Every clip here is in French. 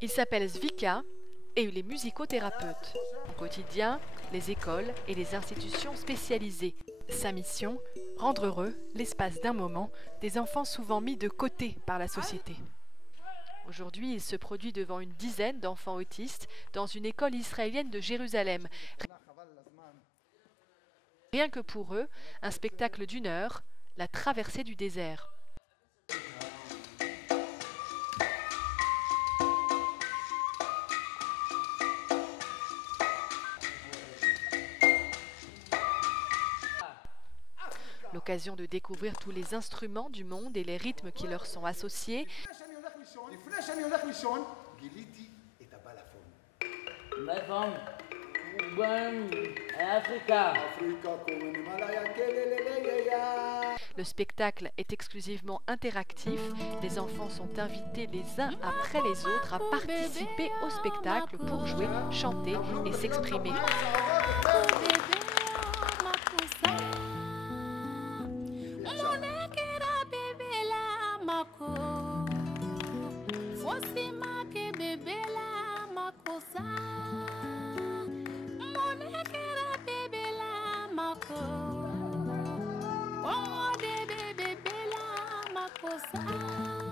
Il s'appelle Zvika et il est musicothérapeute. Au quotidien, les écoles et les institutions spécialisées. Sa mission, rendre heureux, l'espace d'un moment, des enfants souvent mis de côté par la société. Aujourd'hui, il se produit devant une dizaine d'enfants autistes dans une école israélienne de Jérusalem. Rien que pour eux, un spectacle d'1 heure, la traversée du désert. L'occasion de découvrir tous les instruments du monde et les rythmes qui leur sont associés. Le spectacle est exclusivement interactif. Les enfants sont invités les uns après les autres à participer au spectacle pour jouer, chanter et s'exprimer.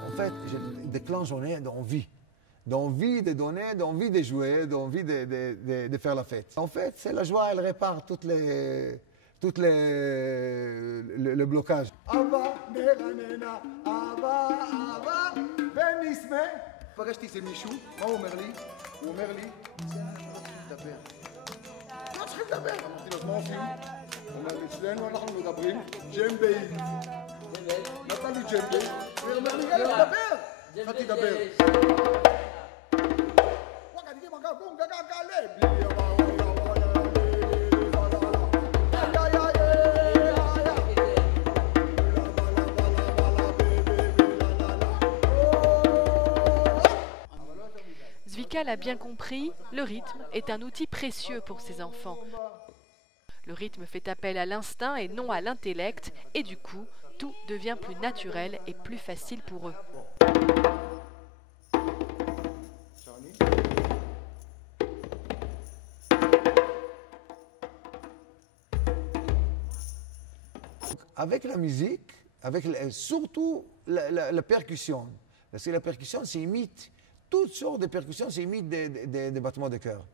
En fait, je déclenche d'envie de donner, d'envie de jouer, d'envie de faire la fête. En fait, c'est la joie, elle répare le blocage. פגשתי אצל מישהו, מה הוא אומר לי? הוא אומר לי, דבר. לא צריכים לדבר. אמרתי לו, מה עושים? הוא אומר לי, אצלנו אנחנו מדברים ג'מבי. נתן לי ג'מבי, הוא אומר לי, יאללה, דבר. התחלתי לדבר. וואגה, אני מגע בום, גגע גלה. Zvika l'a bien compris, le rythme est un outil précieux pour ces enfants. Le rythme fait appel à l'instinct et non à l'intellect, et du coup, tout devient plus naturel et plus facile pour eux. Avec la musique, surtout la percussion, parce que la percussion, c'est imite. Toutes sortes de percussions, c'est imite des battements de cœur.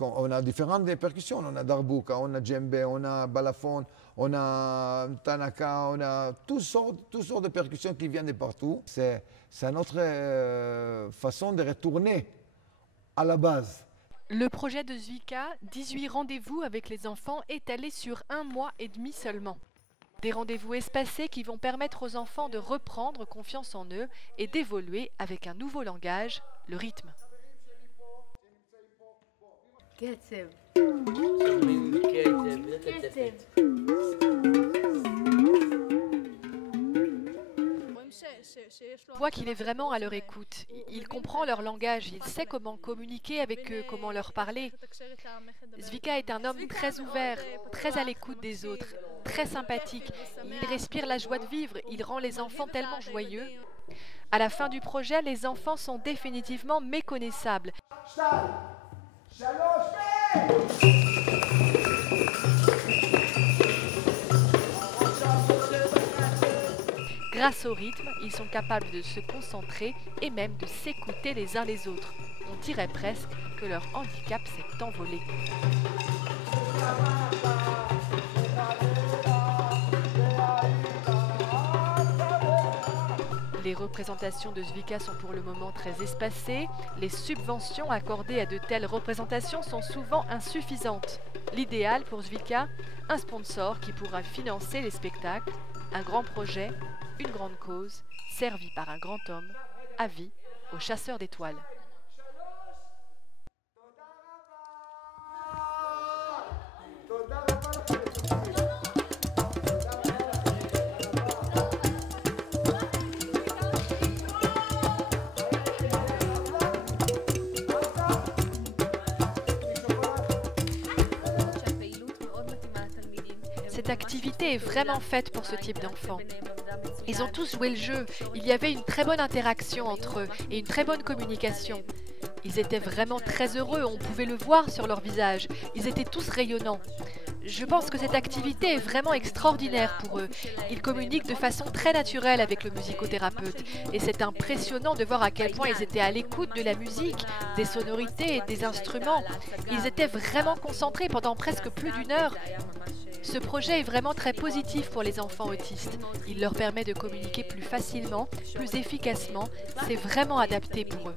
On a différentes percussions. On a darbouka, on a djembé, on a balafon, on a tanaka, on a toutes sortes de percussions qui viennent de partout. C'est notre façon de retourner à la base. Le projet de Zvika, 18 rendez-vous avec les enfants étalés sur 1 mois et demi seulement. Des rendez-vous espacés qui vont permettre aux enfants de reprendre confiance en eux et d'évoluer avec un nouveau langage, le rythme. On voit qu'il est vraiment à leur écoute. Il comprend leur langage, il sait comment communiquer avec eux, comment leur parler. Zvika est un homme très ouvert, très à l'écoute des autres, très sympathique. Il respire la joie de vivre, il rend les enfants tellement joyeux. À la fin du projet, les enfants sont définitivement méconnaissables. Grâce au rythme, ils sont capables de se concentrer et même de s'écouter les uns les autres. On dirait presque que leur handicap s'est envolé. Les représentations de Zvika sont pour le moment très espacées. Les subventions accordées à de telles représentations sont souvent insuffisantes. L'idéal pour Zvika, un sponsor qui pourra financer les spectacles, un grand projet, une grande cause, servie par un grand homme, à vie, aux chasseurs d'étoiles. Cette activité est vraiment faite pour ce type d'enfant. Ils ont tous joué le jeu, il y avait une très bonne interaction entre eux et une très bonne communication. Ils étaient vraiment très heureux, on pouvait le voir sur leur visage, ils étaient tous rayonnants. Je pense que cette activité est vraiment extraordinaire pour eux. Ils communiquent de façon très naturelle avec le musicothérapeute et c'est impressionnant de voir à quel point ils étaient à l'écoute de la musique, des sonorités et des instruments. Ils étaient vraiment concentrés pendant presque plus d'une heure. Ce projet est vraiment très positif pour les enfants autistes. Il leur permet de communiquer plus facilement, plus efficacement. C'est vraiment adapté pour eux.